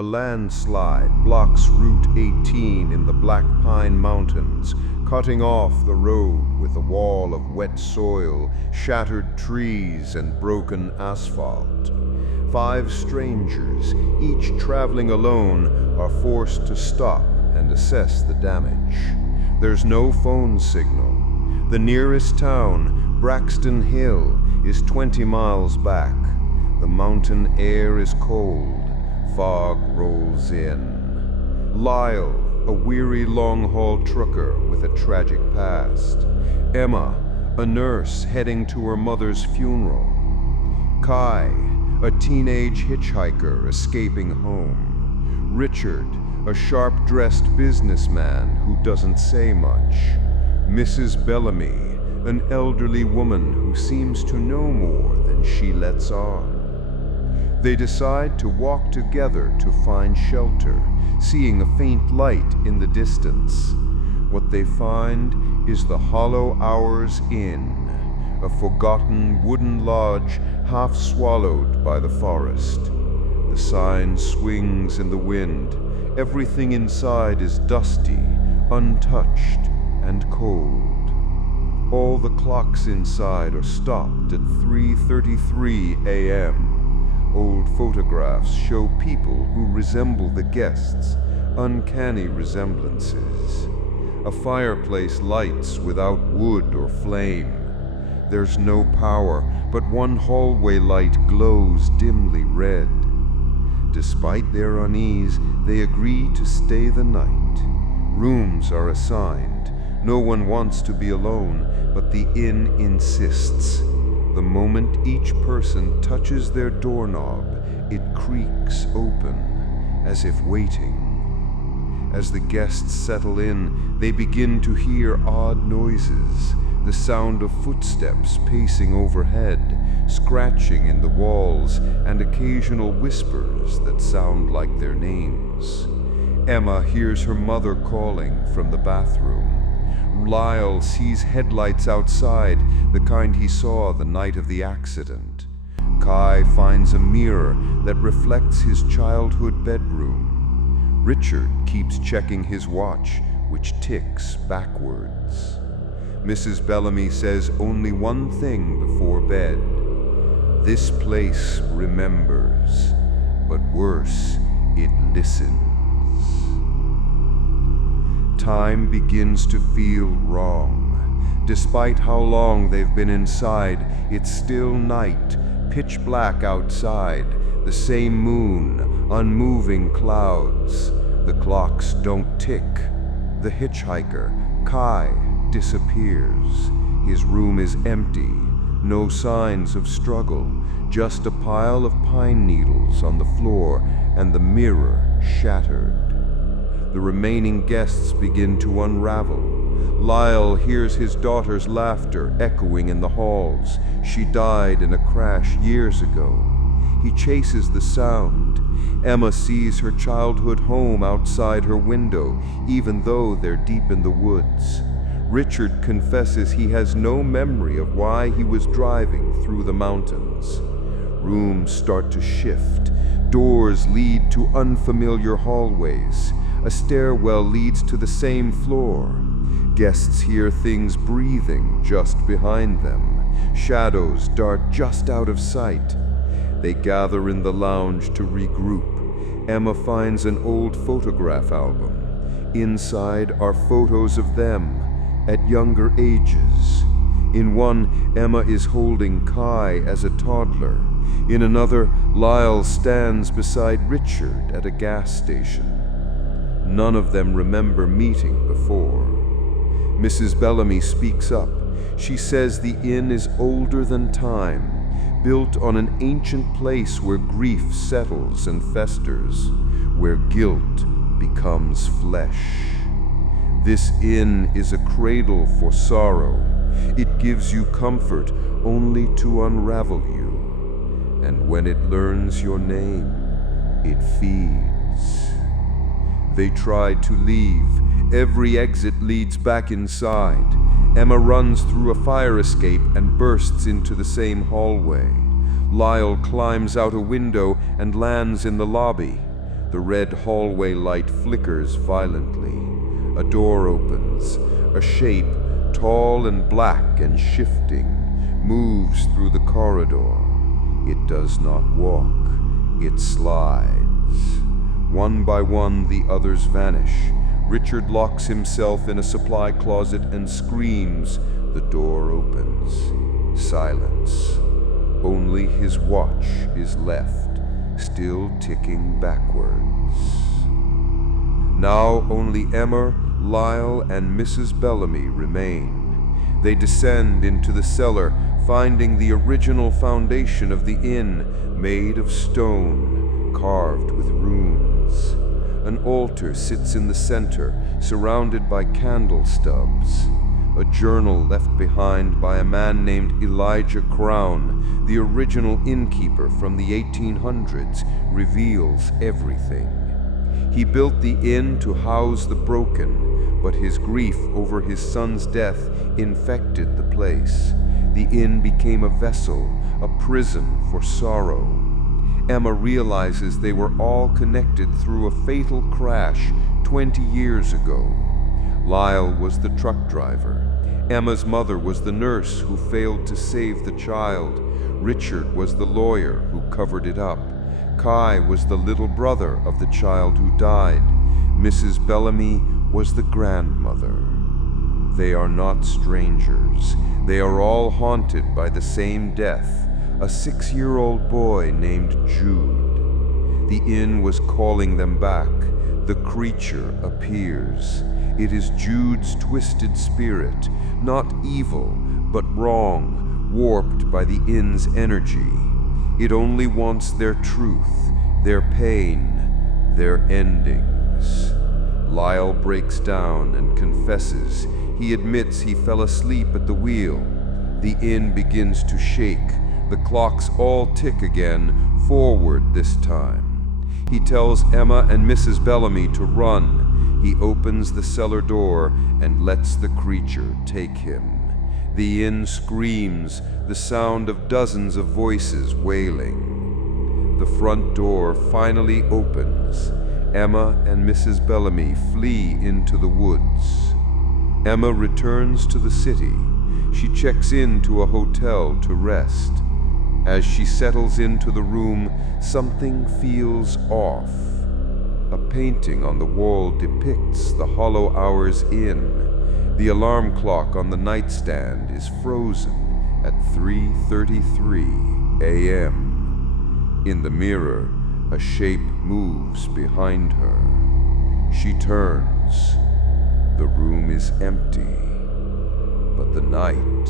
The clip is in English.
A landslide blocks Route 18 in the Black Pine Mountains, cutting off the road with a wall of wet soil, shattered trees, and broken asphalt. 5 strangers, each traveling alone, are forced to stop and assess the damage. There's no phone signal. The nearest town, Braxton Hill, is 20 miles back. The mountain air is cold. Fog rolls in. Lyle, a weary long-haul trucker with a tragic past. Emma, a nurse heading to her mother's funeral. Kai, a teenage hitchhiker escaping home. Richard, a sharp-dressed businessman who doesn't say much. Mrs. Bellamy, an elderly woman who seems to know more than she lets on. They decide to walk together to find shelter, seeing a faint light in the distance. What they find is the Hollow Hours Inn, a forgotten wooden lodge half swallowed by the forest. The sign swings in the wind. Everything inside is dusty, untouched, and cold. All the clocks inside are stopped at 3:33 a.m. Old photographs show people who resemble the guests, uncanny resemblances. A fireplace lights without wood or flame. There's no power, but one hallway light glows dimly red. Despite their unease, they agree to stay the night. Rooms are assigned. No one wants to be alone, but the inn insists. The moment each person touches their doorknob, it creaks open, as if waiting. As the guests settle in, they begin to hear odd noises, the sound of footsteps pacing overhead, scratching in the walls, and occasional whispers that sound like their names. Emma hears her mother calling from the bathroom. Lyle sees headlights outside, the kind he saw the night of the accident. Kai finds a mirror that reflects his childhood bedroom. Richard keeps checking his watch, which ticks backwards. Mrs. Bellamy says only one thing before bed. This place remembers, but worse, it listens. Time begins to feel wrong. Despite how long they've been inside, it's still night, pitch black outside, the same moon, unmoving clouds. The clocks don't tick. The hitchhiker, Kai, disappears. His room is empty, no signs of struggle, just a pile of pine needles on the floor and the mirror shattered. The remaining guests begin to unravel. Lyle hears his daughter's laughter echoing in the halls. She died in a crash years ago. He chases the sound. Emma sees her childhood home outside her window, even though they're deep in the woods. Richard confesses he has no memory of why he was driving through the mountains. Rooms start to shift. Doors lead to unfamiliar hallways. A stairwell leads to the same floor. Guests hear things breathing just behind them. Shadows dart just out of sight. They gather in the lounge to regroup. Emma finds an old photograph album. Inside are photos of them at younger ages. In one, Emma is holding Kai as a toddler. In another, Lyle stands beside Richard at a gas station. None of them remember meeting before. Mrs. Bellamy speaks up. She says the inn is older than time, built on an ancient place where grief settles and festers, where guilt becomes flesh. This inn is a cradle for sorrow. It gives you comfort only to unravel you. And when it learns your name, it feeds. They try to leave. Every exit leads back inside. Emma runs through a fire escape and bursts into the same hallway. Lyle climbs out a window and lands in the lobby. The red hallway light flickers violently. A door opens. A shape, tall and black and shifting, moves through the corridor. It does not walk. It slides. One by one, the others vanish. Richard locks himself in a supply closet and screams. The door opens. Silence. Only his watch is left, still ticking backwards. Now only Emma, Lyle, and Mrs. Bellamy remain. They descend into the cellar, finding the original foundation of the inn, made of stone, carved with runes. An altar sits in the center, surrounded by candle stubs. A journal left behind by a man named Elijah Crown, the original innkeeper from the 1800s, reveals everything. He built the inn to house the broken, but his grief over his son's death infected the place. The inn became a vessel, a prison for sorrow. Emma realizes they were all connected through a fatal crash 20 years ago. Lyle was the truck driver. Emma's mother was the nurse who failed to save the child. Richard was the lawyer who covered it up. Kai was the little brother of the child who died. Mrs. Bellamy was the grandmother. They are not strangers. They are all haunted by the same death, a 6-year-old boy named Jude. The inn was calling them back. The creature appears. It is Jude's twisted spirit, not evil, but wrong, warped by the inn's energy. It only wants their truth, their pain, their endings. Lyle breaks down and confesses. He admits he fell asleep at the wheel. The inn begins to shake. The clocks all tick again, forward this time. He tells Emma and Mrs. Bellamy to run. He opens the cellar door and lets the creature take him. The inn screams, the sound of dozens of voices wailing. The front door finally opens. Emma and Mrs. Bellamy flee into the woods. Emma returns to the city. She checks into a hotel to rest. As she settles into the room, something feels off. A painting on the wall depicts the hollow hours in. The alarm clock on the nightstand is frozen at 3:33 a.m. In the mirror, a shape moves behind her. She turns. The room is empty, but the night